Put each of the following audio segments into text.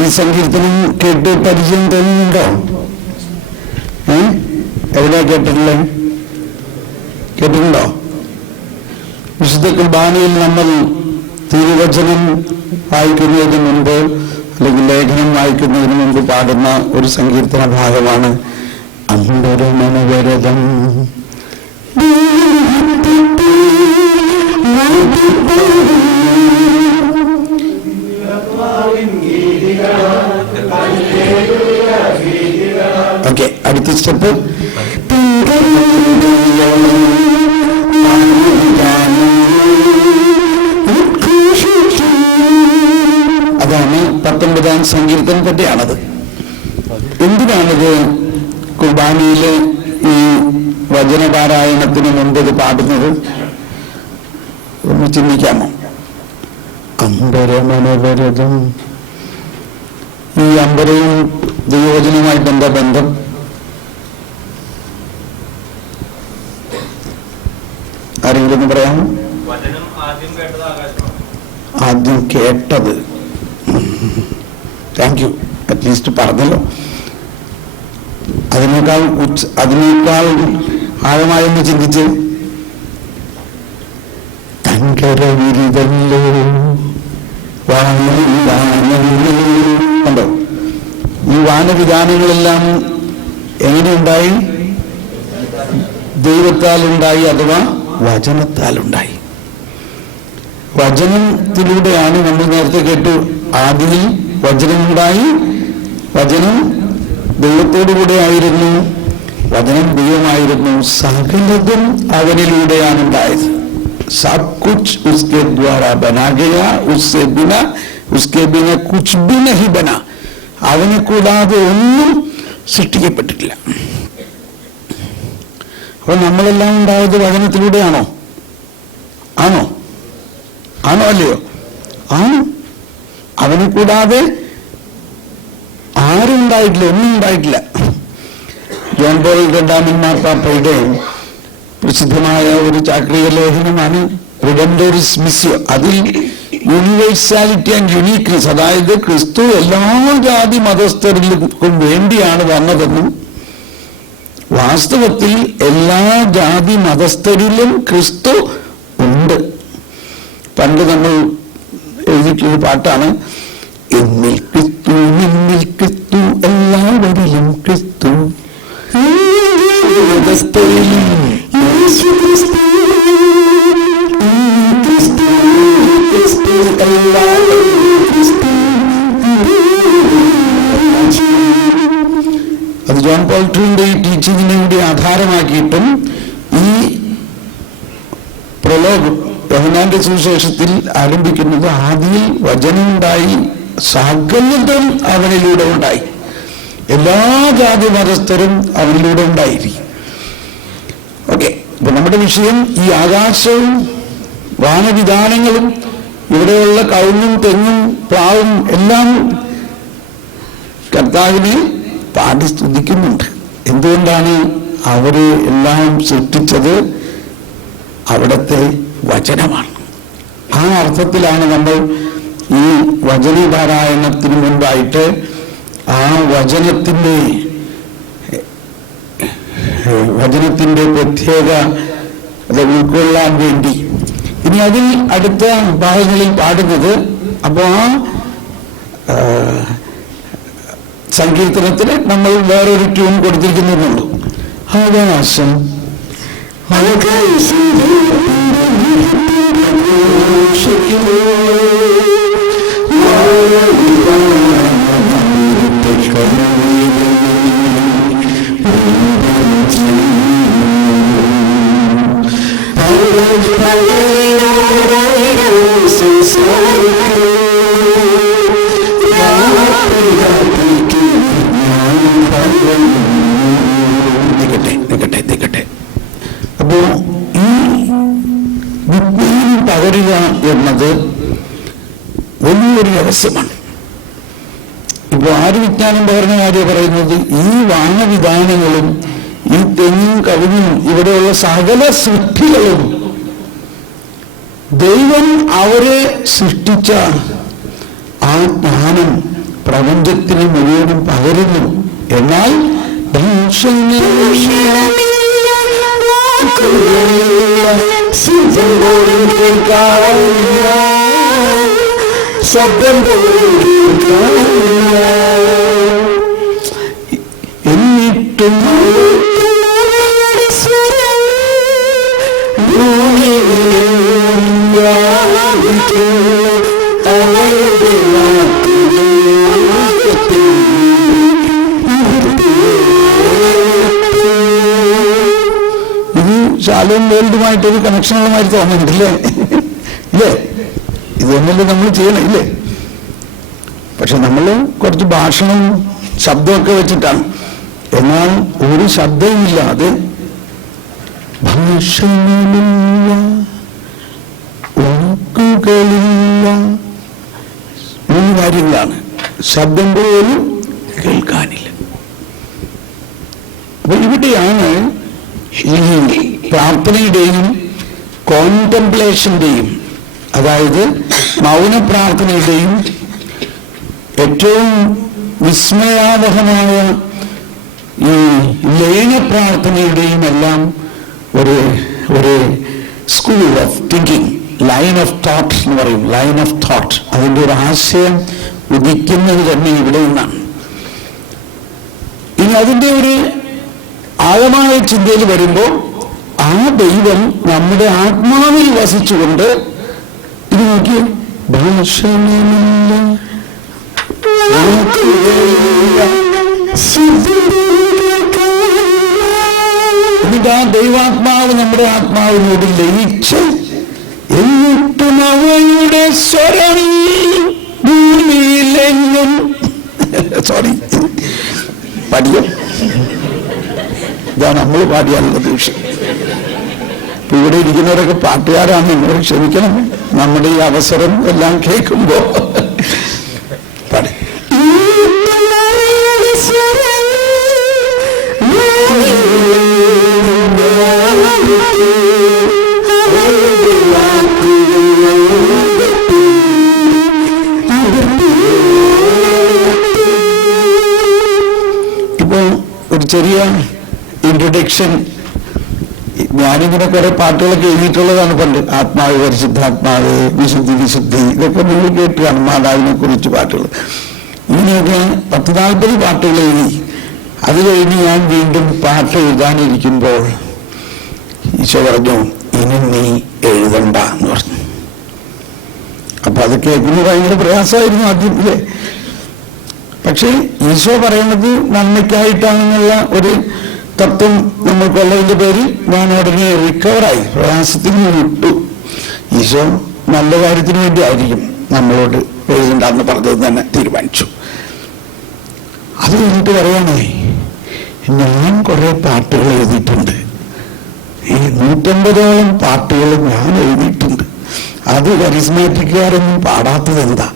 ഈ സങ്കീർത്തനം കേട്ട് പരിചയം തോന്നുന്നുണ്ടോ? എവിടെയാ കേട്ടിട്ടുള്ളത്? കേട്ടിട്ടുണ്ടോ? വിശുദ്ധ കുർബാനയിൽ നമ്മൾ തിരുവചനം വായിക്കുന്നതിന് മുൻപ് അല്ലെങ്കിൽ ലേഖനം വായിക്കുന്നതിന് മുൻപ് പാടുന്ന ഒരു സങ്കീർത്തന ഭാഗമാണ് അന്തരമനവരതം. ഓക്കെ, അടുത്ത സ്റ്റെപ്പ് അതാണ് 19-ാം സങ്കീർത്തനം തന്നെയാണത്. എന്തിനാണിത് കുർബാനയില് ഈ വചനപാരായണത്തിന് മുമ്പ് ഇത് പാടുന്നത്? ഒന്ന് ചിന്തിക്കാമോ? അമ്പരമനവരതം. ഈ അമ്പരവും ദൈവവചനവുമായിട്ട് എന്താ ബന്ധം? ആരെങ്കിലും ഒന്ന് പറയാമോ? ആദ്യം കേട്ടത്. താങ്ക് യു, അറ്റ്ലീസ്റ്റ് പറഞ്ഞല്ലോ. അതിനേക്കാൾ ആഴമായൊന്ന് ചിന്തിച്ച് തങ്കരവിരുതല്ലോ കണ്ടോ? ഈ വാനവിധാനങ്ങളെല്ലാം എങ്ങനെയുണ്ടായി? ദൈവത്താലുണ്ടായി, അഥവാ വചനത്താലുണ്ടായി. വചനത്തിലൂടെയാണ് നമ്മൾ നേരത്തെ കേട്ടു, ആദിയിൽ വചനമുണ്ടായി, വചനം ദൈവത്തോടുകൂടെ ആയിരുന്നു, വചനം ദൈവമായിരുന്നു, സകലതും അവനിലൂടെയാണ് ഉണ്ടായത്. सब कुछ उसके द्वारा बना गया, उसके बिना कुछ भी नहीं बना. അവനെ കൂടാതെ ഒന്നും സൃഷ്ടിക്കപ്പെട്ടിട്ടില്ല. അപ്പൊ നമ്മളെല്ലാം ഉണ്ടായത് വചനത്തിലൂടെയാണോ? ആണോ? അല്ലയോ? ആണ്. അവനെ കൂടാതെ ആരും ഉണ്ടായിട്ടില്ല, ഒന്നും ഉണ്ടായിട്ടില്ല. ജോൺ പോൾ രണ്ടാമൻ മാർപ്പാപ്പയുടെ പ്രസിദ്ധമായ ഒരു ചാക്രിക ലേഖനമാണ് റിഡംഡോറിസ് മിസ്സിയോ. അതിൽ യൂണിവേഴ്സാലിറ്റി ആൻഡ് യുണീക്നെസ്, അതായത് ക്രിസ്തു എല്ലാ ജാതി മതസ്ഥർക്കും വേണ്ടിയാണ് വന്നതെന്നും വാസ്തവത്തിൽ എല്ലാ ജാതി മതസ്ഥരിലും ക്രിസ്തു ഉണ്ട്. പണ്ട് നമ്മൾ എഴുതിയിട്ടുള്ള പാട്ടാണ്, എന്നിൽ ക്രിസ്തു നിന്നിൽ ക്രിസ്തു എല്ലാവരിലും ക്രിസ്തു മതസ്ഥരിലും അത് ജോൺ പോൾ II ഈ ടീച്ചിങ്ങിനെ കൂടി ആധാരമാക്കിയിട്ടും ഈ പ്രലോകം യോഹന്നാന്റെ സുവിശേഷത്തിൽ ആരംഭിക്കുന്നത് ആദിയിൽ വചനമുണ്ടായി, സകലതും അവനിലൂടെ ഉണ്ടായി, എല്ലാ ജാതി മതസ്ഥരും അവനിലൂടെ ഉണ്ടായിരിക്കും. ഓക്കെ, അപ്പൊ നമ്മുടെ വിഷയം ഈ ആകാശവും വാനവിധാനങ്ങളും ഇവിടെയുള്ള കവുങ്ങും തെങ്ങും പ്ലാവും എല്ലാം കർത്താവിനെ പാടി സ്തുതിക്കുന്നുണ്ട്. എന്തുകൊണ്ടാണ്? അവരെ എല്ലാം സൃഷ്ടിച്ചത് അവിടുത്തെ വചനമാണ്. ആ അർത്ഥത്തിലാണ് നമ്മൾ ഈ വചനപാരായണത്തിന് മുൻപായിട്ട് ആ വചനത്തിന്റെ പ്രത്യേക അത് ഉൾക്കൊള്ളാൻ വേണ്ടി ഇനി അതിൽ അടുത്ത ഭാഗങ്ങളിൽ പാടുന്നത്. അപ്പോൾ ആ സങ്കീർത്തനത്തിന് നമ്മൾ വേറൊരു ട്യൂൺ കൊടുത്തിരിക്കുന്നുണ്ട്. ആകാശം നിൽക്കട്ടെ. അപ്പോ ഈ വിജ്ഞാനം പകരുക എന്നത് വലിയൊരു രഹസ്യമാണ്. ഇപ്പൊ ആര് വിജ്ഞാനം പകരുന്ന കാര്യം പറയുന്നത്? ഈ വാനവിധാനങ്ങളും ഈ തെങ്ങും കവുങ്ങും ഇവിടെയുള്ള സകല സൃഷ്ടികളും ദൈവം അവരെ സൃഷ്ടിച്ച ആ ജ്ഞാനം പ്രപഞ്ചത്തിന് മുഴുവനും പകരുന്നു. എന്നാൽ ശബ്ദം എന്നിട്ടും ഇത് ശാലോം വേൾഡുമായിട്ടൊരു കണക്ഷനുള്ളമാതിരി തോന്നുന്നുണ്ടല്ലേ? ഇല്ലേ? ഇത് തന്നെയല്ലേ നമ്മൾ ചെയ്യണം, ഇല്ലേ? പക്ഷെ നമ്മൾ കുറച്ച് ഭാഷണവും ശബ്ദമൊക്കെ വെച്ചിട്ടാണ്. എന്നാൽ ഒരു ശബ്ദവുമില്ലാതെ ഭാഷണമില്ല, വാക്കുകളില്ല, 3 കാര്യങ്ങളാണ്. ശബ്ദം പോലും കേൾക്കാനില്ല. അപ്പൊ ഇവിടെയാണ് ഈ പ്രാർത്ഥനയുടെയും കോൺടെംപ്ലേഷന്റെയും, അതായത് മൗന പ്രാർത്ഥനയുടെയും ഏറ്റവും വിസ്മയാവഹമായ ഈ ലയന പ്രാർത്ഥനയുടെയും എല്ലാം ഒരു school of thinking, line of thought എന്ന് പറയും. ലൈൻ ഓഫ് തോട്ട്, അതിൻ്റെ ഒരു ആശയം ഉദിക്കുന്നത് തന്നെ ഇവിടെ നിന്നാണ്. ഇനി അതിൻ്റെ ഒരു ആഴമായ ചിന്തയിൽ വരുമ്പോൾ ആ ദൈവം നമ്മുടെ ആത്മാവിൽ വസിച്ചുകൊണ്ട്, ഇത് നോക്കി, ഭാഷണമില്ല, എന്നിട്ട് ആ ദൈവാത്മാവ് നമ്മുടെ ആത്മാവിനോട് ലയിച്ച്, എന്നിട്ടും അവയുടെ സ്വരം ഭൂമിയിലെങ്ങും, സോറി പാടിയോ, ഇതാണ് നമ്മൾ പാടിയാലുള്ള ദൂഷ്യം. ഇപ്പൊ ഇവിടെ ഇരിക്കുന്നവരൊക്കെ പാട്ടുകാരാണ്, നിങ്ങൾ ക്ഷമിക്കണം. നമ്മുടെ ഈ അവസരം എല്ലാം കേൾക്കുമ്പോ പാടി. ഇപ്പൊ ഒരു ചെറിയ ഇൻട്രൊഡക്ഷൻ, ഞാനിങ്ങനെ കുറെ പാട്ടുകളൊക്കെ എഴുതിയിട്ടുള്ളതാണ് പണ്ട്. ആത്മാവ്, പരിശുദ്ധാത്മാവ്, വിശുദ്ധി, വിശുദ്ധി, ഇതൊക്കെ നിങ്ങൾ കേട്ടുകയാണ്. മാതാവിനെ കുറിച്ച് പാട്ടുകൾ. ഇങ്ങനെയൊക്കെ 10-40 പാട്ടുകൾ എഴുതി. അത് കഴിഞ്ഞ് ഞാൻ വീണ്ടും പാട്ട് എഴുതാനിരിക്കുമ്പോൾ ഈശോ പറഞ്ഞു, ഇനി നീ എഴുതണ്ട എന്ന് പറഞ്ഞു. അപ്പൊ അത് കേൾക്കുന്നത് ഭയങ്കര പ്രയാസമായിരുന്നു ആദ്യം, ഇല്ലേ? പക്ഷേ ഈശോ പറയുന്നത് നന്മയ്ക്കായിട്ടാണെന്നുള്ള ഒരു തത്വം നമ്മൾക്കുള്ളതിന്റെ പേരിൽ ഞാൻ ഉടനെ റിക്കവറായി, പ്രയാസത്തിൽ നിന്ന് വിട്ടു. ഈശോ നല്ല കാര്യത്തിന് വേണ്ടി ആയിരിക്കും നമ്മളോട് എഴുതണ്ടെന്ന് പറഞ്ഞത് തന്നെ തീരുമാനിച്ചു. അത് കഴിഞ്ഞിട്ട് പറയണേ, ഞാൻ കുറെ പാട്ടുകൾ എഴുതിയിട്ടുണ്ട്. ഈ 150ഓളം പാട്ടുകൾ ഞാൻ എഴുതിയിട്ടുണ്ട്. അത് കരിസ്മാറ്റിക്കുകാരൊന്നും പാടാത്തത് എന്താ,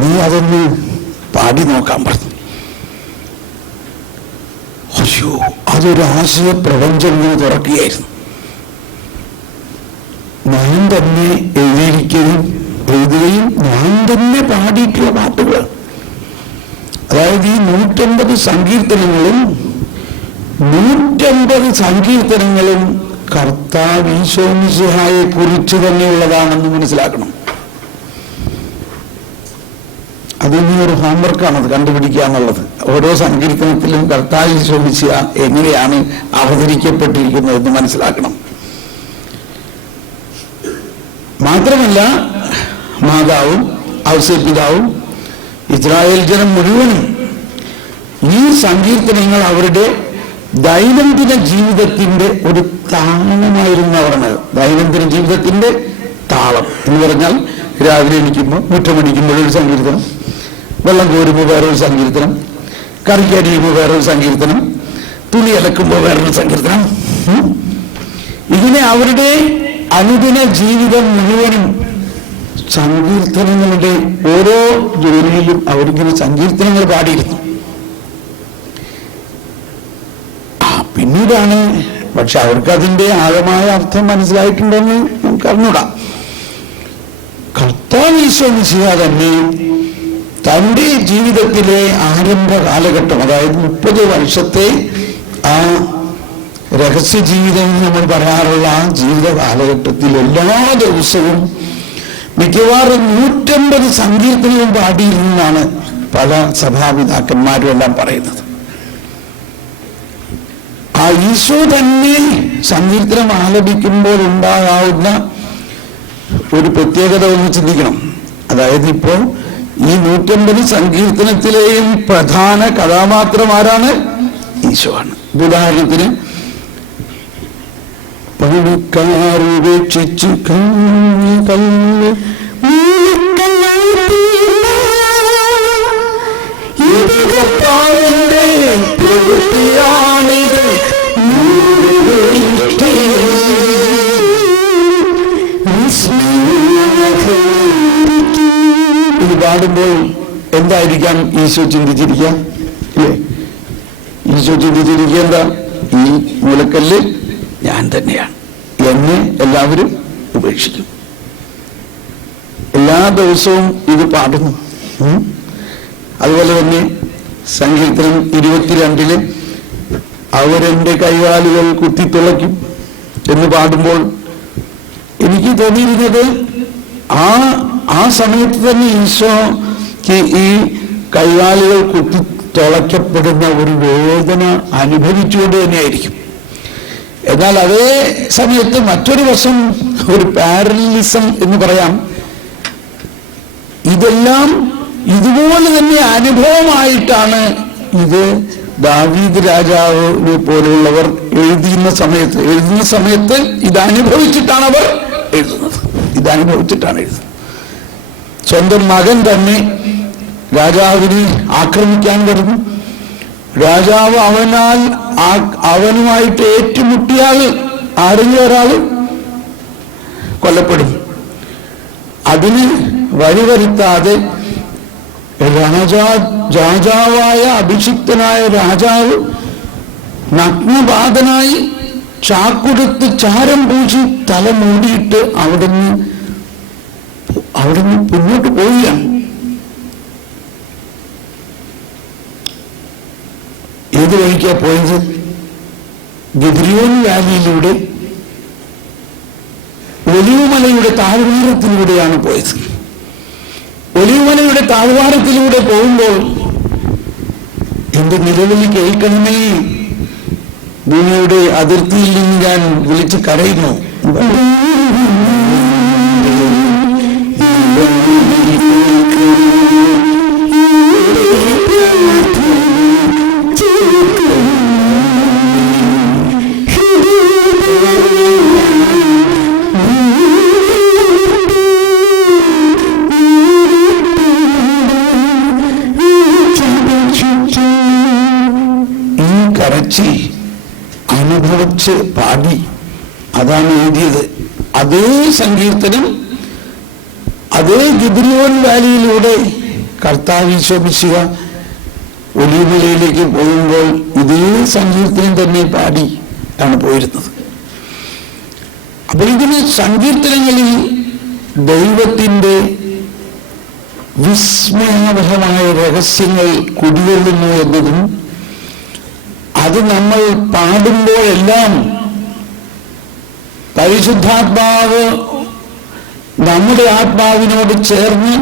നീ അതൊന്ന് പാടി നോക്കാൻ പറഞ്ഞു. അയ്യോ, അതൊരു ആശയ പ്രപഞ്ചം ഇങ്ങനെ തുറക്കുകയായിരുന്നു. ഞാൻ തന്നെ എഴുതുകയും ഞാൻ തന്നെ പാടിയിട്ടുള്ള പാട്ടുകൾ. അതായത് ഈ 150 സങ്കീർത്തനങ്ങളും 150 സങ്കീർത്തനങ്ങളും കർത്താവ് ഈശോ മിശിഹായെ കുറിച്ച് തന്നെയുള്ളതാണെന്ന് മനസ്സിലാക്കണം. അതിന് ഒരു ഹോംവർക്കാണ് അത് കണ്ടുപിടിക്കുക എന്നുള്ളത്. ഓരോ സങ്കീർത്തനത്തിലും കർത്താവ് ഈശോ മിശിഹ എങ്ങനെയാണ് അവതരിക്കപ്പെട്ടിരിക്കുന്നതെന്ന് മനസ്സിലാക്കണം. മാത്രമല്ല, മാതാവും ഔസേപിതാവും ഇസ്രായേൽ ജനം മുഴുവനും ഈ സങ്കീർത്തനങ്ങൾ അവരുടെ ദൈനംദിന ജീവിതത്തിന്റെ ഒരു താളമായിരുന്നു. അവരുടെ ദൈനംദിന ജീവിതത്തിന്റെ താളം എന്ന് പറഞ്ഞാൽ, രാവിലെ എണീക്കുമ്പോൾ, മുറ്റമടിക്കുമ്പോഴൊരു സങ്കീർത്തനം, വെള്ളം കോരുമ്പോൾ വേറൊരു സങ്കീർത്തനം, കറിക്കടിയുമ്പോൾ വേറൊരു സങ്കീർത്തനം, തുണി അലക്കുമ്പോൾ വേറൊരു സങ്കീർത്തനം. ഇങ്ങനെ അവരുടെ അനുദിന ജീവിതം മുഴുവനും സങ്കീർത്തനങ്ങളുടെ ഓരോ ജോലിയിലും അവരിങ്ങനെ സങ്കീർത്തനങ്ങൾ പാടിയിരുന്നു. പിന്നീടാണ്, പക്ഷെ അവർക്ക് അതിൻ്റെ ആഴമായ അർത്ഥം മനസ്സിലായിട്ടുണ്ടെന്ന് നമുക്ക് അറിഞ്ഞൂടാ. കർത്താവ് ഈശോ മിശിഹ തന്നെ തൻ്റെ ജീവിതത്തിലെ ആരംഭ കാലഘട്ടം, അതായത് 30 വർഷത്തെ ആ രഹസ്യ ജീവിതം നമ്മൾ പറയാറുള്ള ആ ജീവിത കാലഘട്ടത്തിൽ എല്ലാ ദിവസവും മിക്കവാറും 150 സങ്കീർത്തനവും പാടിയിരുന്നാണ് പല സഭാപിതാക്കന്മാരും എല്ലാം പറയുന്നത്. ആ ഈശോ തന്നെ സങ്കീർത്തനം ആലപിക്കുമ്പോൾ ഉണ്ടാകാവുന്ന ഒരു പ്രത്യേകത ഒന്ന് ചിന്തിക്കണം. അതായത് ഇപ്പോൾ ഈ 150 സങ്കീർത്തനത്തിലെയും പ്രധാന കഥാപാത്രം ആരാണ്? ഈശോ ആണ്. ഉദാഹരണത്തിന്, പണിക്കാരുപേക്ഷിച്ചു കല്ല് പ്രവൃത്തിയാണിത്, ഇത് പാടുമ്പോൾ എന്തായിരിക്കാം ഈശോ ചിന്തിച്ചിരിക്കുക? അല്ലേ? ഈശോ ചിന്തിച്ചിരിക്കുക എന്താ? ഈ മൂലക്കല്ല് ഞാൻ തന്നെയാണ്, എന്നെ എല്ലാവരും ഉപേക്ഷിക്കും. എല്ലാ ദിവസവും ഇത് പാടുന്നു. അതുപോലെ തന്നെ സങ്കീർത്തനം 22 അവരെന്റെ കൈകാലുകൾ കുത്തിത്തുളയ്ക്കും എന്ന് പാടുമ്പോൾ എനിക്ക് തോന്നിയിരുന്നത് ആ സമയത്ത് തന്നെ ഈശോക്ക് ഈ കൈകാലുകൾ കുത്തിത്തുളയ്ക്കപ്പെടുന്ന ഒരു വേദന അനുഭവിച്ചുകൊണ്ട് തന്നെയായിരിക്കും. എന്നാൽ അതേ സമയത്ത് മറ്റൊരു വശം, ഒരു പാരലിസം എന്ന് പറയാം, ഇതെല്ലാം ഇതുപോലെ തന്നെ അനുഭവമായിട്ടാണ് ഇത് ദാവീദ് രാജാവിനെ പോലെയുള്ളവർ എഴുതുന്ന സമയത്ത് ഇത് അനുഭവിച്ചിട്ടാണ് അവർ എഴുതുന്നത്. സ്വന്തം മകൻ തന്നെ രാജാവിനെ ആക്രമിക്കാൻ വരുന്നു. രാജാവ് അവനുമായിട്ട് ഏറ്റുമുട്ടിയാൽ ആരെങ്കിലും ഒരാൾ കൊല്ലപ്പെടും. അതിന് വഴിവരുത്താതെ രാജാവായ അഭിഷിക്തനായ രാജാവ് നഗ്നപാതനായി ചാക്കുടുത്ത് ചാരം പൂശി തല മൂടിയിട്ട് അവിടുന്ന് മുന്നോട്ട് പോവുകയാണ്. ഏത് വഴിക്കാ പോയത്? ഗദ്രിയോൻ വാലിയിലൂടെ ഒലിവുമലയുടെ താഴ്വാരത്തിലൂടെയാണ് പോയത്. ഒലിവുമലയുടെ താഴ്വാരത്തിലൂടെ പോകുമ്പോൾ എന്റെ നിലവിളി കേൾക്കണമേ, ഭൂമിയുടെ അതിർത്തിയിൽ നിന്ന് ഞാൻ വിളിച്ച് കരയുന്നു. അനുഭവിച്ച് പാടി അതാണ് എഴുതിയത്. അതേ സങ്കീർത്തനം അതേ ഗിദ്രിയോൻ വാലിയിലൂടെ കർത്താവ് ഈശോ മിശിഹ ഒലിവുമലയിലേക്ക് പോകുമ്പോൾ ഇതേ സങ്കീർത്തനം തന്നെ പാടി ആണ് പോയിരുന്നത്. അപ്പോൾ ഇതിന് സങ്കീർത്തനങ്ങളിൽ ദൈവത്തിൻ്റെ വിസ്മയാവഹമായ രഹസ്യങ്ങൾ കുടികൊള്ളുന്നു എന്നതും അത് നമ്മൾ പാടുമ്പോഴെല്ലാം പരിശുദ്ധാത്മാവ് നമ്മുടെ ആത്മാവിനോട് ചേർന്ന്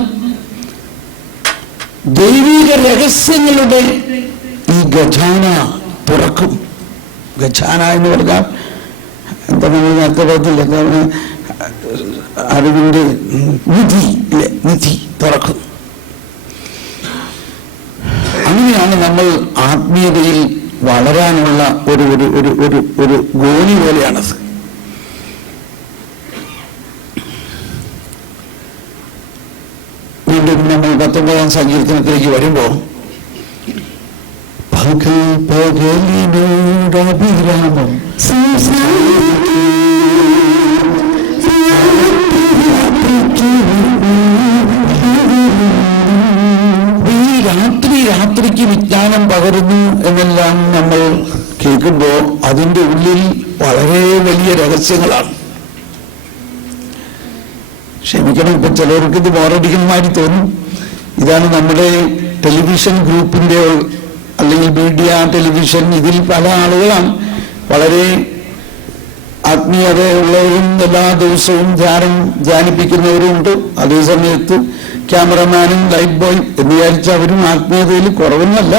ദൈവിക രഹസ്യങ്ങളുടെ ഈ ഖജാന തുറക്കും. ഖജാന എന്ന് പറഞ്ഞാൽ എന്താ, നമ്മൾ നേരത്തെ പറഞ്ഞില്ല, എന്താണ് അറിവിന്റെ നിധി തുറക്കും. അങ്ങനെയാണ് നമ്മൾ ആത്മീയതയിൽ വളരാനുള്ള ഒരു ഒരു ഒരു ഒരു ഒരു ഗോണി പോലെയാണത്. വീണ്ടും നമ്മൾ 19-ാം സങ്കീർത്തനത്തിലേക്ക് വരുമ്പോൾ പകലിനോടഭിരാമം രാത്രിക്ക് വിജ്ഞാനം പകരുന്നു എന്നെല്ലാം നമ്മൾ കേൾക്കുമ്പോൾ അതിൻ്റെ ഉള്ളിൽ വളരെ വലിയ രഹസ്യങ്ങളാണ്. ക്ഷമിക്കണം, ഇപ്പം ചിലർക്ക് ഇത് ബോറടിക്കുന്നതായി തോന്നും. ഇതാണ് നമ്മുടെ ടെലിവിഷൻ ഗ്രൂപ്പിൻ്റെ അല്ലെങ്കിൽ മീഡിയ ടെലിവിഷൻ, ഇതിൽ പല ആളുകളാണ് വളരെ ആത്മീയതയുള്ളവരും എല്ലാ ദിവസവും ധ്യാനിപ്പിക്കുന്നവരും ഉണ്ട്. അതേ സമയത്ത് ക്യാമറമാനും ലൈറ്റ് ബോയ് എന്ന് വിചാരിച്ച അവരും ആത്മീയതയിൽ കുറവൊന്നുമല്ല.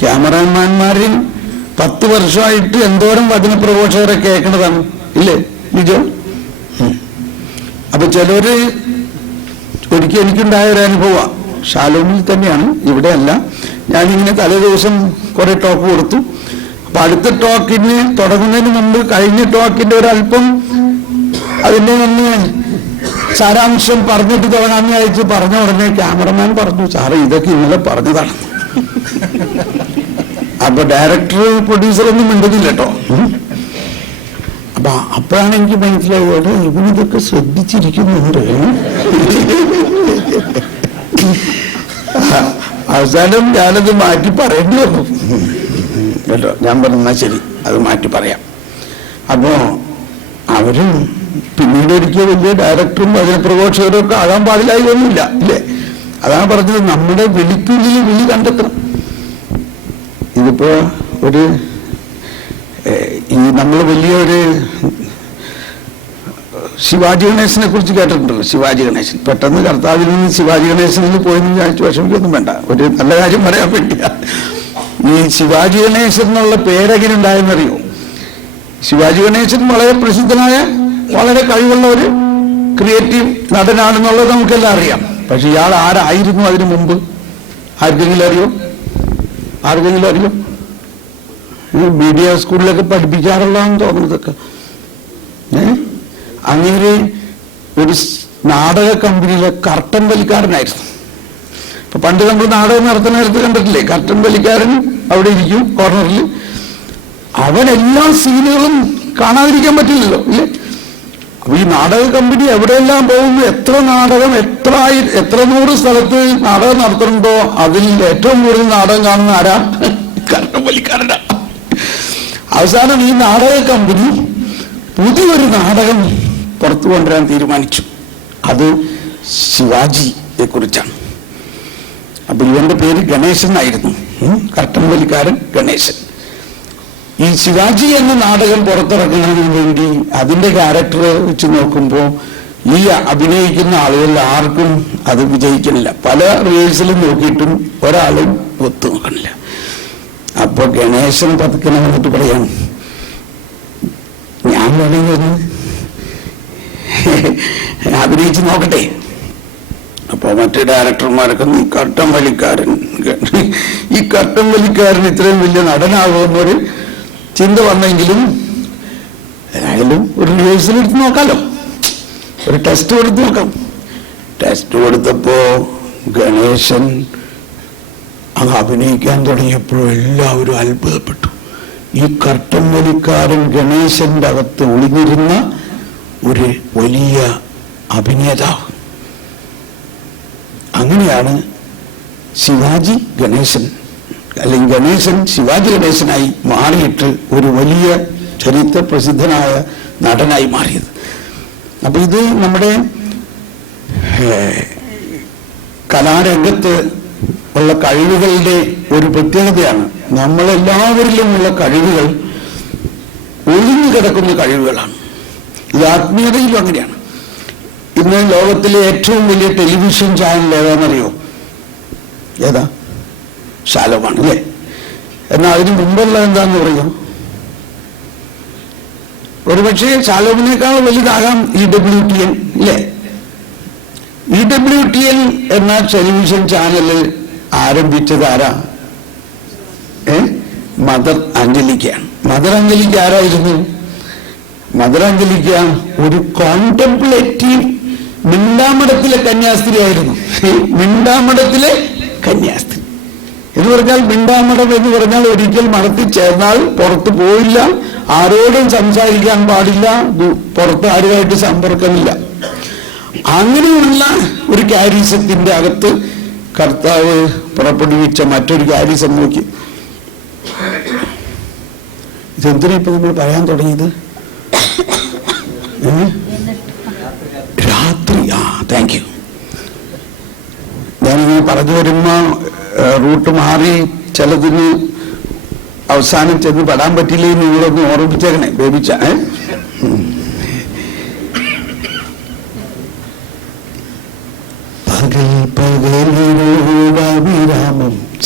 ക്യാമറമാന്മാരിൽ 10 വർഷമായിട്ട് എന്തോരം വചനപ്രഘോഷകരെ കേൾക്കണതാണ് ഇല്ലേ നിജോ? അപ്പൊ ചിലര് ഒരിക്കൽ എനിക്കുണ്ടായ ഒരു അനുഭവമാണ്. ഷാലോമിൽ തന്നെയാണ്, ഇവിടെ അല്ല. ഞാനിങ്ങനെ തലേ ദിവസം കുറെ ടോക്ക് കൊടുത്തു. അപ്പൊ അടുത്ത ടോക്കിന് തുടങ്ങുന്നതിന് മുമ്പ് കഴിഞ്ഞ ടോക്കിന്റെ ഒരല്പം അതിന്റെ ഒന്ന് സാരാംശം പറഞ്ഞിട്ട് തുടങ്ങാമെന്ന് അയച്ച് പറഞ്ഞ ഉടനെ ക്യാമറമാൻ പറഞ്ഞു, സാറ് ഇതൊക്കെ ഇന്നലെ പറഞ്ഞതാണ്. അപ്പൊ ഡയറക്ടർ പ്രൊഡ്യൂസറൊന്നും മിണ്ടുന്നില്ല കേട്ടോ. അപ്പൊ അപ്പോഴാണ് എനിക്ക് മനസ്സിലായത് ഇവനിതൊക്കെ ശ്രദ്ധിച്ചിരിക്കുന്നുണ്ട്. അവസാനം ഞാനത് മാറ്റി പറയേണ്ടി വന്നു കേട്ടോ. ഞാൻ പറഞ്ഞാൽ ശരി, അത് മാറ്റി പറയാം. അപ്പോ അവരും പിന്നീട് ഒരിക്കൽ വലിയ ഡയറക്ടറും വചനപ്രഘോഷകരും ഒക്കെ ആകാൻ പാടില്ലായി ഒന്നുമില്ല ഇല്ലേ? അതാണ് പറഞ്ഞത്, നമ്മുടെ വിളിക്കുള്ളിൽ വിളി കണ്ടെത്തണം. ഇതിപ്പോ ഒരു നമ്മൾ വലിയൊരു ശിവാജി ഗണേശനെ കുറിച്ച് കേട്ടിട്ടുണ്ടല്ലോ. ശിവാജി ഗണേശൻ പെട്ടെന്ന് കർത്താവിൽ നിന്ന് ശിവാജി ഗണേശനിൽ പോയെന്ന് വിചാരിച്ചു വിഷമിക്കൊന്നും വേണ്ട, ഒരു നല്ല കാര്യം പറയാൻ വേണ്ടിയ. ഈ ശിവാജി ഗണേശൻ എന്നുള്ള പേരെങ്ങനെ ഉണ്ടായെന്നറിയോ? ശിവാജി ഗണേശൻ വളരെ പ്രസിദ്ധനായ വളരെ കഴിവുള്ള ഒരു ക്രിയേറ്റീവ് നടനാണെന്നുള്ളത് നമുക്കെല്ലാം അറിയാം. പക്ഷെ ഇയാൾ ആരായിരുന്നു അതിനു മുമ്പ്? ആർക്കെങ്കിലും അറിയോ? ആർക്കെങ്കിലും അറിയോ? മീഡിയ സ്കൂളിലൊക്കെ പഠിപ്പിക്കാറുള്ളതാണെന്ന് തോന്നുന്നതൊക്കെ. അങ്ങനെ ഒരു നാടക കമ്പനിയിലെ കർട്ടൻ വലിക്കാരനായിരുന്നു. ഇപ്പൊ പണ്ട് നമ്മൾ നാടകം നടത്തുന്ന നേരത്ത് കണ്ടിട്ടില്ലേ, കർട്ടൻ വലിക്കാരൻ അവിടെ ഇരിക്കും കോർണറിൽ. അവൻ എല്ലാ സീനുകളും കാണാതിരിക്കാൻ പറ്റില്ലല്ലോ ഇല്ലേ? അപ്പൊ ഈ നാടക കമ്പനി എവിടെയെല്ലാം പോകുന്നു, എത്ര നാടകം എത്ര 100 സ്ഥലത്ത് നാടകം നടത്തുന്നുണ്ടോ അതിൽ ഏറ്റവും കൂടുതൽ നാടകം കാണുന്ന ആരാ? കർട്ടൻ വലിക്കാരനാ. അവസാനം ഈ നാടക കമ്പനി പുതിയൊരു നാടകം പുറത്തു കൊണ്ടുവരാൻ തീരുമാനിച്ചു. അത് ശിവാജിയെ കുറിച്ചാണ്. അപ്പൊ ഇവന്റെ പേര് ഗണേശൻ ആയിരുന്നു, കർട്ടൻ വലിക്കാരൻ ഗണേശൻ. ഈ ശിവാജി എന്ന നാടകം പുറത്തിറക്കുന്നതിന് വേണ്ടി അതിന്റെ ക്യാരക്ടർ വെച്ച് നോക്കുമ്പോൾ ഈ അഭിനയിക്കുന്ന ആളുകളിൽ ആർക്കും അത് വിജയിക്കണില്ല. പല റിഹേഴ്സലും നോക്കിയിട്ടും ഒരാളും ഒത്തു നോക്കണില്ല. അപ്പൊ ഗണേശൻ പതുക്കെ വന്നിട്ട് പറയാം, ഞാൻ വേണമെങ്കിൽ ഒന്ന് അഭിനയിച്ച് നോക്കട്ടെ. അപ്പൊ മറ്റു ഡയറക്ടർമാരൊക്കെ ഈ കർട്ടൻ വലിക്കാരൻ ഇത്രയും വലിയ നടനാകുമെന്നൊരു ചിന്ത വന്നെങ്കിലും ഏതായാലും ഒരു റിഹേഴ്സൽ എടുത്ത് നോക്കാലോ, ഒരു ടെസ്റ്റ് കൊടുത്ത് നോക്കാം. ടെസ്റ്റ് കൊടുത്തപ്പോ ഗണേശൻ അത് അഭിനയിക്കാൻ തുടങ്ങിയപ്പോൾ എല്ലാവരും അത്ഭുതപ്പെട്ടു. ഈ കർട്ടൻ വലിക്കാരൻ ഗണേശന്റെ അകത്ത് ഒളിഞ്ഞിരുന്ന ഒരു വലിയ അഭിനേതാവ്. അങ്ങനെയാണ് ശിവാജി ഗണേശൻ അല്ലെങ്കിൽ ഗണേശൻ ശിവാജി ഗണേശനായി മാറിയിട്ട് ഒരു വലിയ ചരിത്ര പ്രസിദ്ധനായ നടനായി മാറിയത്. അപ്പൊ ഇത് നമ്മുടെ കലാരംഗത്ത് ഉള്ള കഴിവുകളുടെ ഒരു പ്രത്യേകതയാണ്. നമ്മളെല്ലാവരിലുമുള്ള കഴിവുകൾ ഒളിഞ്ഞു കിടക്കുന്ന കഴിവുകളാണ്. ഇത് ആത്മീയതയിലും അങ്ങനെയാണ്. ഇന്ന് ലോകത്തിലെ ഏറ്റവും വലിയ ടെലിവിഷൻ ചാനൽ ഏതാണെന്നറിയോ? ഏതാ? ഷാലോമാണ് അല്ലേ? എന്നാൽ അതിന് മുമ്പുള്ള എന്താന്ന് പറയാം, ഒരുപക്ഷെ ഷാലോമിനേക്കാൾ വലുതാകാം EWTN അല്ലേ? EWTN എന്ന ടെലിവിഷൻ ചാനൽ ആരംഭിച്ചത് ആരാ? മദർ അഞ്ജലിക്കയാണ്. മദർ അഞ്ജലിക്ക ആരായിരുന്നു? മദർ അഞ്ജലിക്ക ഒരു കോണ്ടംപ്ലേറ്റീവ് മിണ്ടാമഠത്തിലെ കന്യാസ്ത്രീ ആയിരുന്നു. മിണ്ടാമഠത്തിലെ കന്യാസ്ത്രീ എന്ന് പറഞ്ഞാൽ, മിണ്ടാമഠം എന്ന് പറഞ്ഞാൽ ഒരിക്കൽ മഠത്തിൽ ചേർന്നാൽ പുറത്ത് പോയില്ല, ആരോടും സംസാരിക്കാൻ പാടില്ല, പുറത്ത് ആരുമായിട്ട് സമ്പർക്കമില്ല. അങ്ങനെയുള്ള ഒരു കാരിസത്തിന്റെ അകത്ത് കർത്താവ് പുറപ്പെടുവിച്ച മറ്റൊരു കാരിസം നോക്കി. ഇതെന്തിനാ ഇപ്പൊ നമ്മൾ പറയാൻ തുടങ്ങിയത്? രാത്രി. Thank you. ഞാനിങ്ങനെ പറഞ്ഞു വരുമ്പോ റൂട്ട് മാറി ചിലതിന് അവസാനം ചെന്ന് പെടാൻ പറ്റില്ലേ നിങ്ങളൊന്ന് ഓർമ്മിച്ചേക്കണേ ബേബിച്ച. പകൽ പകലിനോടവിരാമം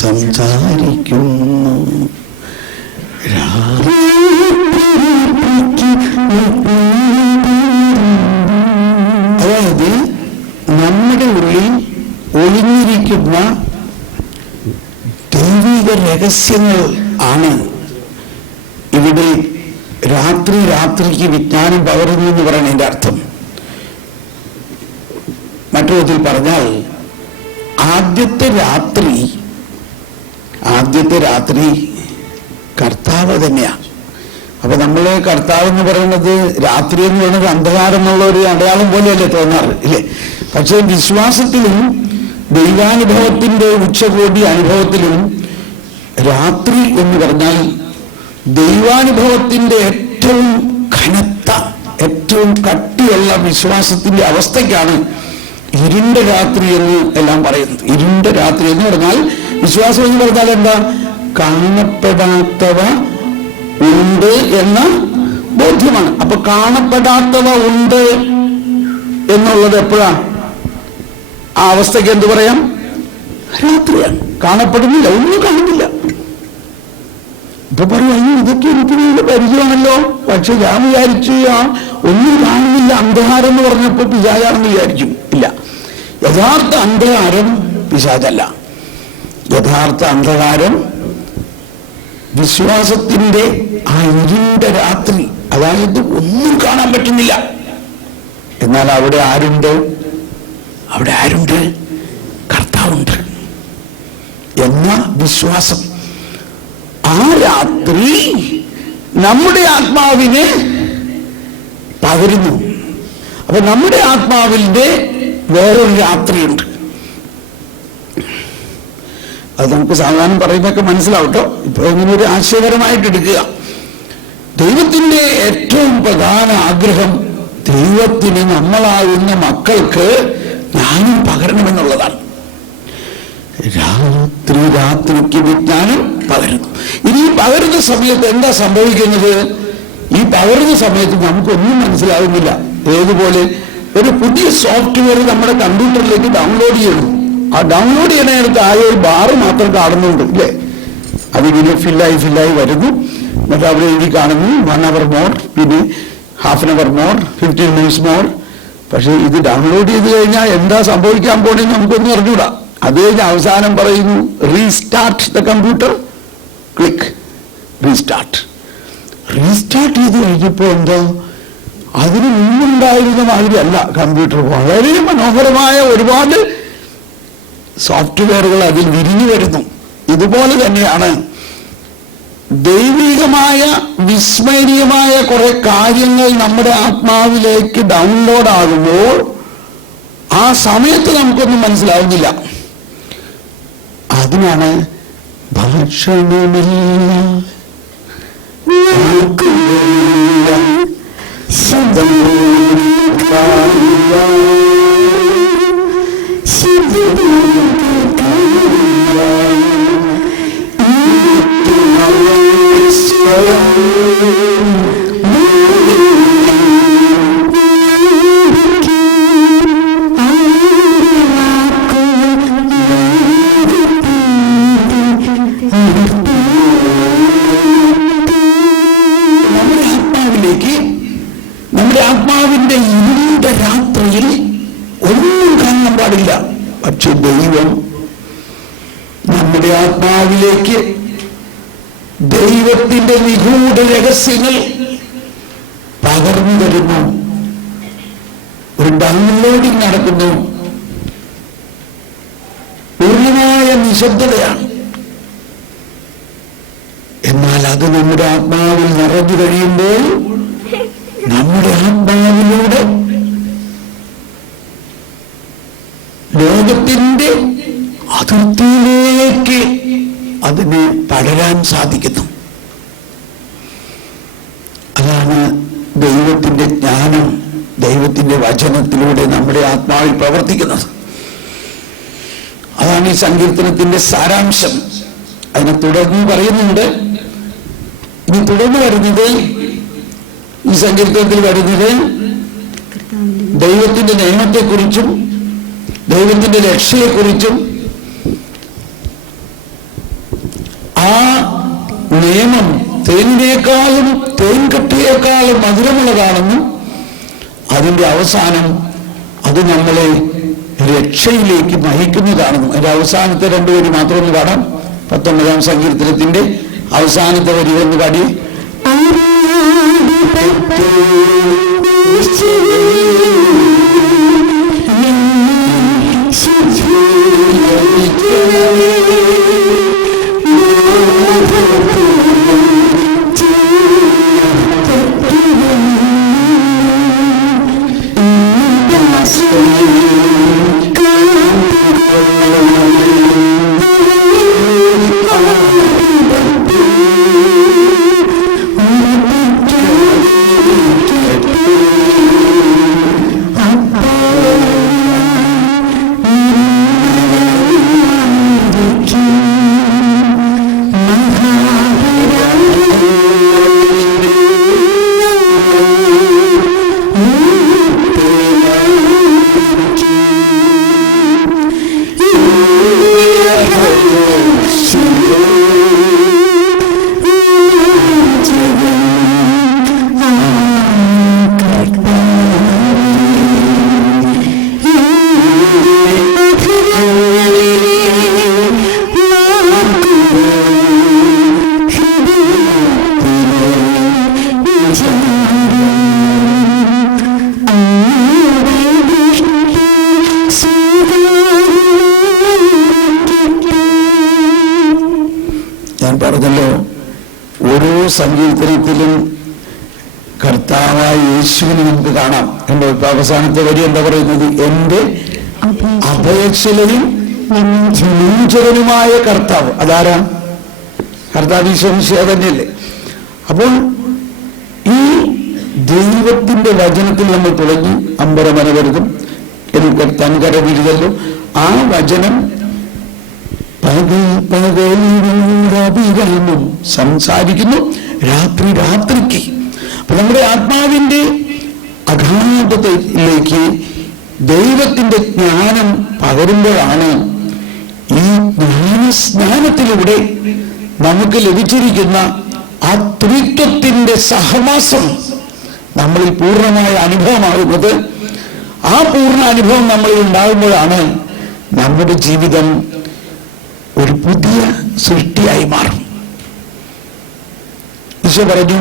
സംസാരിക്കുന്നു, അതായത് നമ്മുടെ ഉള്ളിൽ ഒളിഞ്ഞിരിക്കുന്ന ദൈവിക രഹസ്യങ്ങൾ ആണ് ഇവിടെ രാത്രിക്ക് വിജ്ഞാനം പകരുന്നു എന്ന് പറയുന്നതിന്റെ അർത്ഥം. മറ്റു വിധത്തിൽ പറഞ്ഞാൽ ആദ്യത്തെ രാത്രി കർത്താവ് തന്നെയാണ്. അപ്പൊ നമ്മള് കർത്താവ് എന്ന് പറയുന്നത് രാത്രി എന്ന് പറയുന്നത് അന്ധകാരം എന്നുള്ള ഒരു അടയാളം പോലെയല്ലേ തോന്നാറ്, ഇല്ലേ? പക്ഷെ വിശ്വാസത്തിലും ദൈവാനുഭവത്തിന്റെ ഉച്ചകോടി അനുഭവത്തിലും രാത്രി എന്ന് പറഞ്ഞാൽ ദൈവാനുഭവത്തിന്റെ ഏറ്റവും കനത്ത, ഏറ്റവും കട്ടിയുള്ള വിശ്വാസത്തിന്റെ അവസ്ഥയ്ക്കാണ് ഇരുണ്ട രാത്രി എന്ന് എല്ലാം പറയുന്നത്. ഇരുണ്ട രാത്രി എന്ന് പറഞ്ഞാൽ വിശ്വാസം എന്ന് പറഞ്ഞാൽ എന്താ? കാണപ്പെടാത്തവ ഉണ്ട് എന്ന ബോധ്യമാണ്. അപ്പൊ കാണപ്പെടാത്തവ ഉണ്ട് എന്നുള്ളത് എപ്പോഴാ? ആ അവസ്ഥയ്ക്ക് എന്ത് പറയാം? രാത്രിയാണ്. കാണപ്പെടുന്നില്ല, ഒന്നും കാണുന്നില്ല. ഇപ്പൊ പറയും അയ്യോ ഇതൊക്കെ എനിക്ക് വീണ്ടും പരിചയമാണല്ലോ, പക്ഷെ ഞാൻ വിചാരിച്ചു ഒന്നും കാണുന്നില്ല, അന്ധകാരം എന്ന് പറഞ്ഞപ്പോ പിശാചാണെന്ന് വിചാരിക്കും. ഇല്ല, യഥാർത്ഥ അന്ധകാരം പിശാചല്ല. യഥാർത്ഥ അന്ധകാരം വിശ്വാസത്തിന്റെ ആ ഇരുണ്ട രാത്രി, അതായത് ഒന്നും കാണാൻ പറ്റുന്നില്ല. എന്നാൽ അവിടെ ആരുണ്ട്? കർത്താവുണ്ട് എന്ന വിശ്വാസം. ആ രാത്രി നമ്മുടെ ആത്മാവിനെ പകരുന്നു. അപ്പൊ നമ്മുടെ ആത്മാവിന്റെ വേറൊരു രാത്രിയുണ്ട്. അത് നമുക്ക് സാധാരണ പറയുന്നതൊക്കെ മനസ്സിലാവട്ടോ. ഇപ്പൊ ഇങ്ങനെ ഒരു ആശയപരമായിട്ട് എടുക്കുക. ദൈവത്തിന്റെ ഏറ്റവും പ്രധാന ആഗ്രഹം ദൈവത്തിന് നമ്മളാകുന്ന മക്കൾക്ക് ജ്ഞാനം പകരണമെന്നുള്ളതാണ്. രാത്രിക്ക് വിജ്ഞാനം പകരുന്നു. ഇനി ഈ പകരുന്ന സമയത്ത് എന്താ സംഭവിക്കുന്നത്? ഈ പകരുന്ന സമയത്ത് നമുക്കൊന്നും മനസ്സിലാകുന്നില്ല. ഏതുപോലെ ഒരു പുതിയ സോഫ്റ്റ്വെയർ നമ്മുടെ കമ്പ്യൂട്ടറിലേക്ക് ഡൗൺലോഡ് ചെയ്യണം. ആ ഡൗൺലോഡ് ചെയ്യണേടത്ത് ആകെ ഒരു ബാറ് മാത്രം കാണുന്നുണ്ട്, ഇല്ലേ? അതിങ്ങനെ ഫില്ലായി വരുന്നു. എന്നിട്ട് അവിടെ എഴുതി കാണുന്നു 1 hour മോർ, പിന്നെ ½ hour മോർ, 15 minutes മോർ. പക്ഷെ ഇത് ഡൗൺലോഡ് ചെയ്ത് കഴിഞ്ഞാൽ എന്താ സംഭവിക്കാൻ പോണെന്ന് നമുക്കൊന്നും അറിഞ്ഞൂടാ. അത് കഴിഞ്ഞ് അവസാനം പറയുന്നു restart the computer, click restart ചെയ്ത് കഴിഞ്ഞപ്പോ എന്താ അതിന് മുമ്പുണ്ടായിരുന്ന മാതിരി അല്ല കമ്പ്യൂട്ടർ. വളരെ മനോഹരമായ ഒരുപാട് സോഫ്റ്റ്വെയറുകൾ അതിൽ വിരിഞ്ഞു വരുന്നു. ഇതുപോലെ തന്നെയാണ് ദൈവികമായ വിസ്മരണീയമായ കുറെ കാര്യങ്ങൾ നമ്മുടെ ആത്മാവിലേക്ക് ഡൗൺലോഡ് ആകുമ്പോൾ ആ സമയത്ത് നമുക്കൊന്നും മനസ്സിലാവുന്നില്ല. അതിനാണ് ഭക്ഷണമില്ല, നമ്മുടെ ആത്മാവിന്റെ ഇരുണ്ട രാത്രിയിൽ ഒന്നും കാണാൻ പാടില്ല. പക്ഷെ ദൈവം നമ്മുടെ ആത്മാവിലേക്ക് ദൈവത്തിന്റെ നിഗൂഢ രഹസ്യങ്ങൾ പകർന്നു വരുന്നു. ഒരു ഡൗൺലോഡിങ് നടക്കുന്നു. പൂർണ്ണമായ നിശബ്ദതയാണ്. എന്നാൽ അത് നമ്മുടെ ആത്മാവിൽ നിറഞ്ഞു കഴിയുമ്പോൾ നമ്മുടെ ആത്മാവിലൂടെ ലോകത്തിന്റെ അതിർത്തിയിലേക്ക് അതിന് പടരാൻ സാധിക്കുന്നു. ദൈവത്തിന്റെ ജ്ഞാനം ദൈവത്തിന്റെ വചനത്തിലൂടെ നമ്മുടെ ആത്മാവിൽ പ്രവർത്തിക്കുന്നത്. അതാണ് ഈ സങ്കീർത്തനത്തിന്റെ സാരാംശം. അതിനെ തുടർന്ന് പറയുന്നുണ്ട്. ഇനി തുടർന്ന് വരുന്നത്, ഈ സങ്കീർത്തനത്തിൽ വരുന്നത് ദൈവത്തിന്റെ നിയമത്തെക്കുറിച്ചും ദൈവത്തിന്റെ രക്ഷയെക്കുറിച്ചും ആ നിയമം തേനിനേക്കാളും തേൻകട്ടിയേക്കാളും മധുരമുള്ളതാണെന്നും അതിന്റെ അവസാനം അത് നമ്മളെ രക്ഷയിലേക്ക് നയിക്കുന്നതാണെന്നും. അതിന്റെ അവസാനത്തെ രണ്ടുപേര് മാത്രം ഒന്ന് പാടാം. 19-ാം സങ്കീർത്തനത്തിന്റെ അവസാനത്തെ വരികളൊന്ന് പാടി. ഞാൻ പറഞ്ഞല്ലോ, ഓരോ സങ്കീർത്തനത്തിലും കർത്താവായ യേശുവിനെ നമുക്ക് കാണാം. എന്റെ അവസാനത്തെ വരി എന്താ പറയുന്നത്? എന്റെ അഭയശിലയും വിമോചകനുമായ കർത്താവ്. അതാരാ? കർത്താവ് ഈശോ തന്നെയല്ലേ. അപ്പോൾ ഈ ദൈവത്തിന്റെ വചനത്തിൽ നമ്മൾ തുടങ്ങി അമ്പരമനവരുതും എനിക്ക് തൻകരവിരുതല്ലോ. ആ വചനം പകലും സംസാരിക്കുന്നു, രാത്രി രാത്രിക്ക്. അപ്പൊ നമ്മുടെ ആത്മാവിന്റെ അഗാധതയിലേക്ക് ദൈവത്തിന്റെ ജ്ഞാനം പകരുമ്പോഴാണ് ഈ ജ്ഞാനസ്നാനത്തിലൂടെ നമുക്ക് ലഭിച്ചിരിക്കുന്ന ആ ത്രിത്വത്തിന്റെ സഹവാസം നമ്മളിൽ പൂർണ്ണമായ അനുഭവമാകുന്നത്. ആ പൂർണ്ണ അനുഭവം നമ്മളിൽ ഉണ്ടാകുമ്പോഴാണ് നമ്മുടെ ജീവിതം ഒരു പുതിയ സൃഷ്ടിയായി മാറും. ഈശോ പറഞ്ഞു,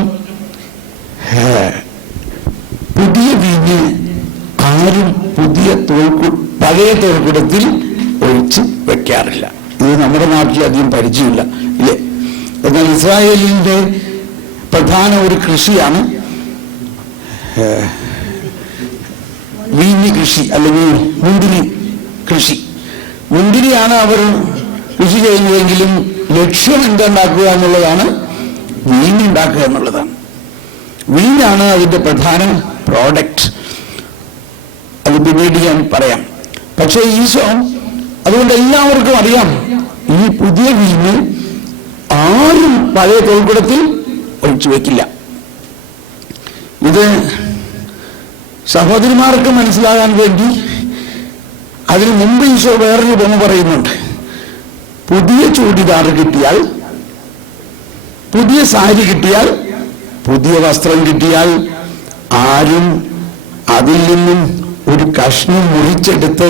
പുതിയ വീഞ്ഞ് ആരും പഴയ തോൽക്കുടത്തിൽ ഒഴിച്ച് വെക്കാറില്ല. ഇത് നമ്മുടെ നാട്ടിൽ അധികം പരിചയമില്ല, ഇല്ലേ? എന്നാൽ ഇസ്രായേലിന്റെ പ്രധാന ഒരു കൃഷിയാണ് വീഞ്ഞ് കൃഷി, അല്ലെങ്കിൽ മുന്തിരി കൃഷി. മുന്തിരിയാണ് അവർ കൃഷി ചെയ്യുന്നതെങ്കിലും ലക്ഷ്യം എന്തുണ്ടാക്കുക എന്നുള്ളതാണ്, വീഞ്ഞുണ്ടാക്കുക എന്നുള്ളതാണ്. വീഞ്ഞാണ് അതിന്റെ പ്രധാന പ്രോഡക്റ്റ്. അത് പിന്നീട് ഞാൻ പറയാം. പക്ഷേ ഈശോ അതുകൊണ്ട് എല്ലാവർക്കും അറിയാം, ഈ പുതിയ വീഞ്ഞ് ആരും പഴയ തോൽക്കുടത്തിൽ ഒഴിച്ചു വെക്കില്ല. ഇത് സഹോദരിമാർക്ക് മനസ്സിലാകാൻ വേണ്ടി അതിന് മുമ്പ് ഈശോ വേറൊരു ഉപമ പറയുന്നുണ്ട്. പുതിയ ചൂടിദാർ കിട്ടിയാൽ, പുതിയ സാരി കിട്ടിയാൽ, പുതിയ വസ്ത്രം കിട്ടിയാൽ ആരും അതിൽ നിന്നും ഒരു കഷ്ണം മുറിച്ചെടുത്ത്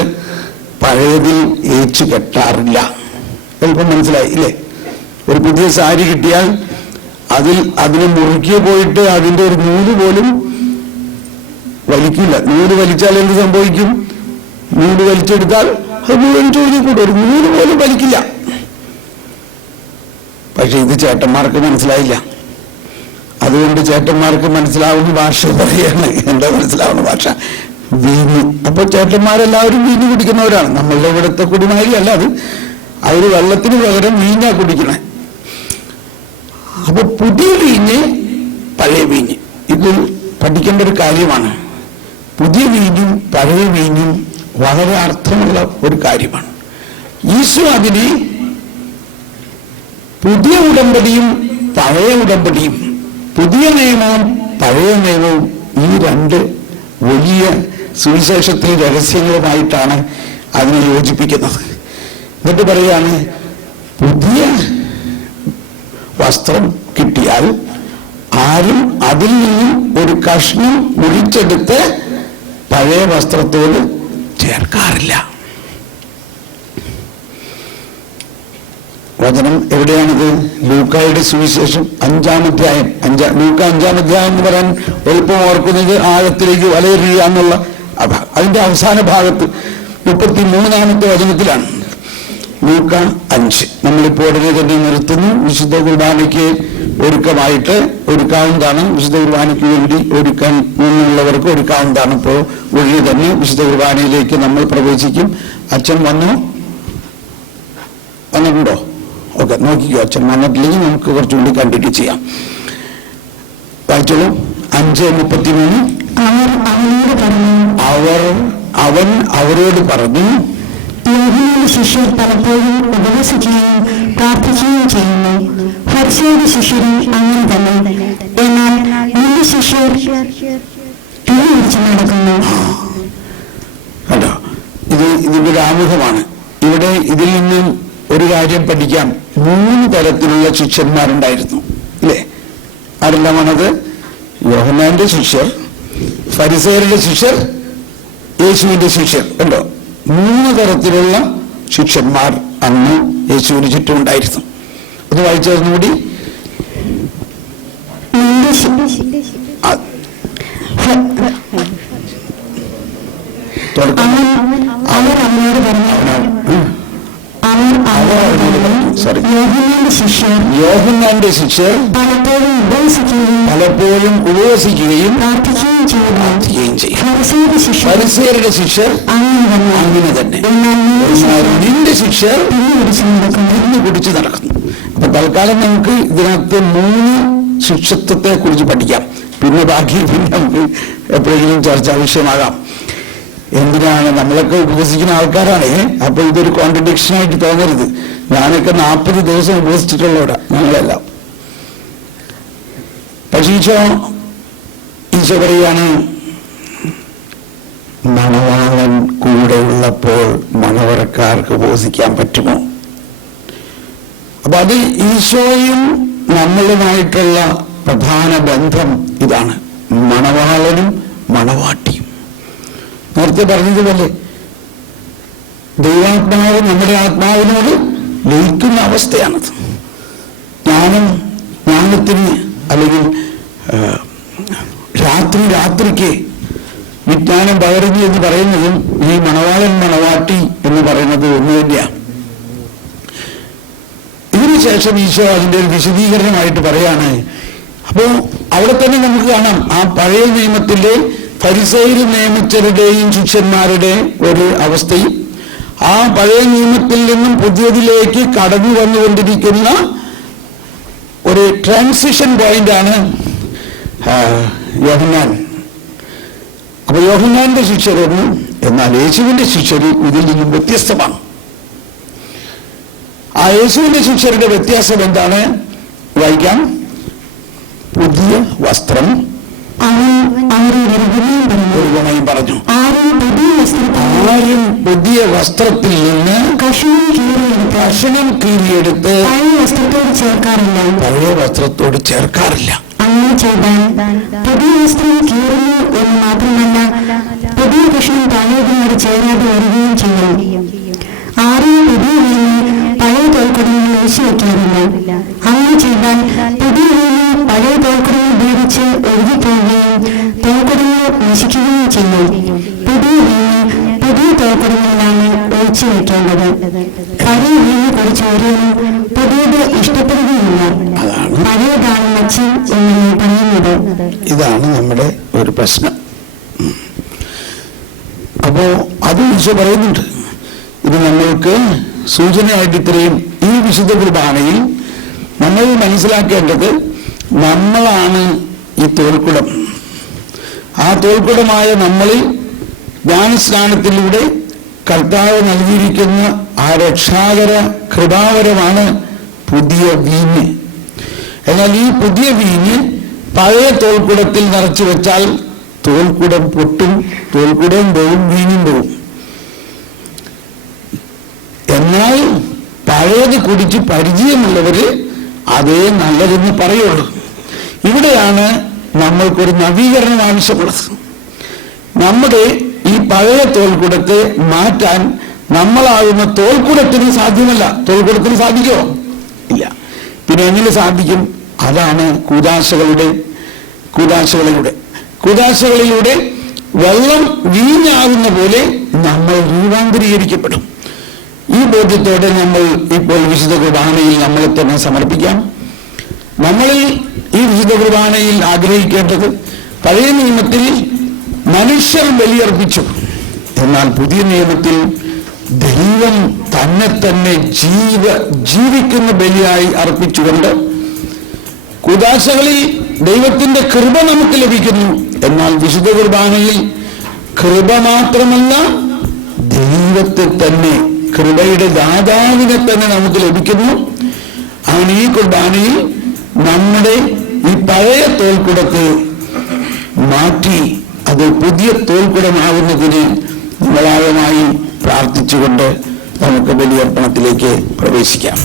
പഴയതിൽ ഏച്ചു കെട്ടാറില്ല. ചിലപ്പോൾ മനസ്സിലായി ഇല്ലേ? ഒരു പുതിയ സാരി കിട്ടിയാൽ അതിന് മുറുക്കിയ പോയിട്ട് അതിൻ്റെ ഒരു നൂല് പോലും വലിക്കില്ല. നൂല് വലിച്ചാൽ എന്ത് സംഭവിക്കും? നൂല് വലിച്ചെടുത്താൽ അത് മുഴുവൻ ചൊരിഞ്ഞിക്കൂടും, ഒരു നൂല് പോലും വലിക്കില്ല. പക്ഷെ ഇത് ചേട്ടന്മാർക്ക് മനസ്സിലായില്ല. അതുകൊണ്ട് ചേട്ടന്മാർക്ക് മനസ്സിലാവുന്ന ഭാഷ പറയാണ്. എന്താ മനസ്സിലാവുന്ന ഭാഷ? വീഞ്ഞ്. അപ്പോൾ ചേട്ടന്മാരെല്ലാവരും വീഞ്ഞ് കുടിക്കുന്നവരാണ്. നമ്മളുടെ ഇവിടുത്തെ കുടിമാരി അല്ല അത്. അവർ വെള്ളത്തിന് പകരം വീഞ്ഞാ കുടിക്കണേ. അപ്പൊ പുതിയ വീഞ്ഞ്, പഴയ വീഞ്ഞ്, ഇത് പഠിക്കേണ്ട ഒരു കാര്യമാണ്. പുതിയ വീഞ്ഞും പഴയ വീഞ്ഞും വളരെ അർത്ഥമുള്ള ഒരു കാര്യമാണ്. ഈശോ അതിനെ പുതിയ ഉടമ്പടിയും പഴയ ഉടമ്പടിയും, പുതിയ നിയമവും പഴയ നിയമവും, ഈ രണ്ട് വലിയ സുവിശേഷത്തിൽ രഹസ്യങ്ങളുമായിട്ടാണ് അതിനെ യോജിപ്പിക്കുന്നത്. എന്നിട്ട് പറയാണ്, പുതിയ വസ്ത്രം കിട്ടിയാൽ ആരും അതിൽ നിന്നും ഒരു കഷ്ണം മുറിച്ചെടുത്ത് പഴയ വസ്ത്രത്തോട് ചേർക്കാറില്ല. വചനം എവിടെയാണിത്? ലൂക്കായുടെ സുവിശേഷം 5-ാം അധ്യായം. ലൂക്ക 5-ാം അധ്യായം എന്ന് പറയാൻ എളുപ്പം ഓർക്കുന്നത് ആഴത്തിലേക്ക് വലയെറിയുക എന്നുള്ള അതിന്റെ അവസാന ഭാഗത്ത് 33-ാമത്തെ വചനത്തിലാണ്. ലൂക്ക 5. നമ്മളിപ്പോൾ ഉടനെ തന്നെ നിർത്തുന്നു. വിശുദ്ധ കുർബാനയ്ക്ക് ഒരുക്കാവുന്നതാണ്. വിശുദ്ധ കുർബാനയ്ക്ക് വേണ്ടി ഒരുക്കാൻ നിന്നുള്ളവർക്ക് ഒരുക്കാവുന്നതാണ്. ഇപ്പോൾ ഉടനെ തന്നെ വിശുദ്ധ കുർബാനയിലേക്ക് നമ്മൾ പ്രവേശിക്കും. അച്ഛൻ വന്നിട്ടുണ്ടോ? ഓക്കെ, നോക്കിക്കോ. അച്ഛൻ വന്നിട്ടില്ലെങ്കിൽ നമുക്ക് കുറച്ചുകൂടി കണ്ടിന്യൂ ചെയ്യാം. വായിച്ചോളൂ. 5:33. അവൻ അവരോട് പറഞ്ഞു, ശിഷ്യർ പലപ്പോഴും ഉപവസിക്കുകയും പ്രാർത്ഥിക്കുകയും ചെയ്യുന്നു. ഫരിസേയരുടെ ശിഷ്യരും അങ്ങനെ തന്നെ. എന്നാൽ നിന്റെ ശിഷ്യർ പിടിച്ചു നടക്കുന്നു. കേട്ടോ, ഇതിന്റെ ഒരു ആമുഖമാണ്. ഇവിടെ ഇതിൽ നിന്നും ഒരു കാര്യം പഠിക്കാം. 3 തരത്തിലുള്ള ശിഷ്യന്മാരുണ്ടായിരുന്നു, ഇല്ലേ? ആരെല്ലാമാണത്? യോഹന്നാന്റെ ശിഷ്യർ, ഫരിസേയരുടെ ശിഷ്യർ, യേശുവിന്റെ ശിഷ്യർ. കണ്ടോ, 3 തരത്തിലുള്ള ശിഷ്യന്മാർ അന്ന് യേശുവിന് ചുറ്റും ഉണ്ടായിരുന്നു. അത് വായിച്ചതിനുകൂടി യോഹന്നാന്റെ ശിഷ്യർ പലപ്പോഴും ഉപവസിക്കുകയും പ്രാർത്ഥിക്കുകയും ചെയ്യും. ഫരിസേയരുടെ ശിഷ്യർ അങ്ങനെ തന്നെ. നിന്റെ ശിഷ്യർ ഇന്ന് കുടിച്ചു നടക്കുന്നു. അപ്പൊ തൽക്കാലം നമുക്ക് ഇതിനകത്ത് 3 ശിഷ്യത്വത്തെ കുറിച്ച് പഠിക്കാം. പിന്നെ ബാക്കി നമുക്ക് എപ്പോഴെങ്കിലും ചർച്ചാ വിഷയമാകാം. എന്തിനാണ്? നമ്മളൊക്കെ ഉപവസിക്കുന്ന ആൾക്കാരാണ്. അപ്പൊ ഇതൊരു കോൺട്രഡിക്ഷൻ ആയിട്ട് തോന്നരുത്. ഞാനൊക്കെ 40 ദിവസം ഉപവസിച്ചിട്ടുള്ളവരാ, ഞങ്ങളെല്ലാം. പക്ഷേ ഈശോ പറയാണ്, മണവാളൻ കൂടെ ഉള്ളപ്പോൾ മണവറക്കാർക്ക് ഉപവസിക്കാൻ പറ്റുമോ? അപ്പൊ അത് ഈശോയും നമ്മളുമായിട്ടുള്ള പ്രധാന ബന്ധം ഇതാണ്. മണവാളനും മണവാട്ടിയും. നേരത്തെ പറഞ്ഞതുപോലെ ദൈവാത്മാവ് നമ്മുടെ ആത്മാവിനോട് ലയിക്കുന്ന അവസ്ഥയാണത്. ജ്ഞാനത്തിന് അല്ലെങ്കിൽ രാത്രിക്ക് വിജ്ഞാനം പകരുന്നു എന്ന് പറയുന്നതും ഈ മണവാളൻ മണവാട്ടി എന്ന് പറയുന്നത് ഒന്ന് തന്നെയാണ്. ഇതിനുശേഷം ഈശോ അതിൻ്റെ ഒരു വിശദീകരണമായിട്ട് പറയാണ്. അപ്പോൾ അവിടെ തന്നെ നമുക്ക് കാണാം ആ പഴയ നിയമത്തിലെ ഫരിസേയർ നിയമിച്ചവരുടെയും ശിഷ്യന്മാരുടെ ഒരു അവസ്ഥയും ആ പഴയ നിയമത്തിൽ നിന്നും പുതിയതിലേക്ക് കടന്നു വന്നുകൊണ്ടിരിക്കുന്ന ഒരു ട്രാൻസിഷൻ പോയിന്റാണ് യോഹന്നാൻ. അപ്പൊ യോഹന്നാന്റെ ശിഷ്യരൊന്നും, എന്നാൽ യേശുവിന്റെ ശിഷ്യർ ഇതിൽ നിന്നും വ്യത്യസ്തമാണ്. ആ യേശുവിന്റെ ശിഷ്യരുടെ വ്യത്യാസം എന്താണ്? വായിക്കാം. പുതിയ വസ്ത്രം പറഞ്ഞു. ആരും പുതിയ വസ്ത്രത്തിൽ നിന്ന് കഷണം കീറിയെടുത്ത് പഴയ വസ്ത്രത്തോട് ചേർക്കാറില്ല. അങ്ങനെ ചെയ്താൽ പുതിയ വസ്ത്രം കീറുന്നു എന്ന് മാത്രമല്ല, പുതിയ കഷണം പഴയതിനോട് ചേരാതെ വരികയും ചെയ്യും. ആരും പുതിയ വീഞ്ഞ് പഴയ തോൽക്കുടങ്ങൾ ഒഴിച്ചു വയ്ക്കാറില്ല. അങ്ങനെ ചെയ്താൽ പുതിയ വീഞ്ഞ് പഴയ തോൽക്കുടങ്ങൾ ഉപയോഗിച്ച് ഒഴുകിപ്പോവുകയും തോൽക്കുടങ്ങൾ നശിക്കുകയും ചെയ്യും. പുതിയ വീഞ്ഞ് പുതിയ തോൽക്കുടങ്ങളിലാണ് ഒഴിച്ചു വയ്ക്കേണ്ടത്. പഴയ വീഞ്ഞ് കുറിച്ച് ഓരോന്നും പുതിയത് ഇഷ്ടപ്പെടുകയില്ല. പഴയതാണ് മെച്ചം എന്നാണ് പറയുന്നത്. ഇതാണ് നമ്മുടെ ഒരു പ്രശ്നം. അപ്പോ അത് ഈശോ പറയുന്നുണ്ട്. ഇത് നമ്മൾക്ക് സൂചനയായിട്ട് ഇത്രയും ഈ വിശുദ്ധ കുർബാനയിൽ നമ്മൾ മനസ്സിലാക്കേണ്ടത്, നമ്മളാണ് ഈ തോൽക്കുടം. ആ തോൽക്കുടമായ നമ്മളിൽ ജ്ഞാനസ്നാനത്തിലൂടെ കർത്താവ് നൽകിയിരിക്കുന്ന ആ രക്ഷാകര കൃപാവരമാണ് പുതിയ വീഞ്ഞ്. എന്നാൽ ഈ പുതിയ വീഞ്ഞ് പഴയ തോൽക്കുടത്തിൽ നിറച്ചു വെച്ചാൽ തോൽക്കുടം പൊട്ടും, തോൽക്കുടം പോവും, വീഞ്ഞും പോവും. എന്നാൽ പഴയത് കുടിച്ച് പരിചയമുള്ളവര് അതേ നല്ലതെന്ന് പറയുള്ളൂ. ഇവിടെയാണ് നമ്മൾക്കൊരു നവീകരണം ആവശ്യമുള്ളത്. നമ്മുടെ ഈ പഴയ തോൽക്കുടത്തെ മാറ്റാൻ നമ്മളാകുന്ന തോൽക്കുടത്തിന് സാധ്യമല്ല. തോൽക്കുടത്തിന് സാധിക്കുമോ? ഇല്ല. പിന്നെ എങ്ങനെ സാധിക്കും? അതാണ് കൂദാശകളിലൂടെ വെള്ളം വീഞ്ഞാകുന്ന പോലെ നമ്മൾ രൂപാന്തരീകരിക്കപ്പെടും. ഈ ബോധ്യത്തോടെ നമ്മൾ ഇപ്പോൾ വിശുദ്ധ കുർബാനയിൽ നമ്മളെ തന്നെ സമർപ്പിക്കാം. നമ്മളിൽ ഈ വിശുദ്ധ കുർബാനയിൽ ആഗ്രഹിക്കേണ്ടത്, പഴയ നിയമത്തിൽ മനുഷ്യർ ബലിയർപ്പിച്ചു, എന്നാൽ പുതിയ നിയമത്തിൽ ദൈവം തന്നെ ജീവിക്കുന്ന ബലിയായി അർപ്പിച്ചുകൊണ്ട് കൂദാശകളിൽ ദൈവത്തിന്റെ കൃപ നമുക്ക് ലഭിക്കുന്നു. എന്നാൽ വിശുദ്ധ കുർബാനയിൽ കൃപ മാത്രമല്ല, ദൈവത്തെ തന്നെ, കൃപയുടെ ദാതാവിനെ തന്നെ നമുക്ക് ലഭിക്കുന്നു. ആണ് ഈ കുർബാനയിൽ നമ്മുടെ ഈ പഴയ തോൽക്കുടത്തെ മാറ്റി അത് പുതിയ തോൽക്കുടമാകുന്നതിന് നമ്മളാഴമായി പ്രാർത്ഥിച്ചുകൊണ്ട് നമുക്ക് ബലിയർപ്പണത്തിലേക്ക് പ്രവേശിക്കാം.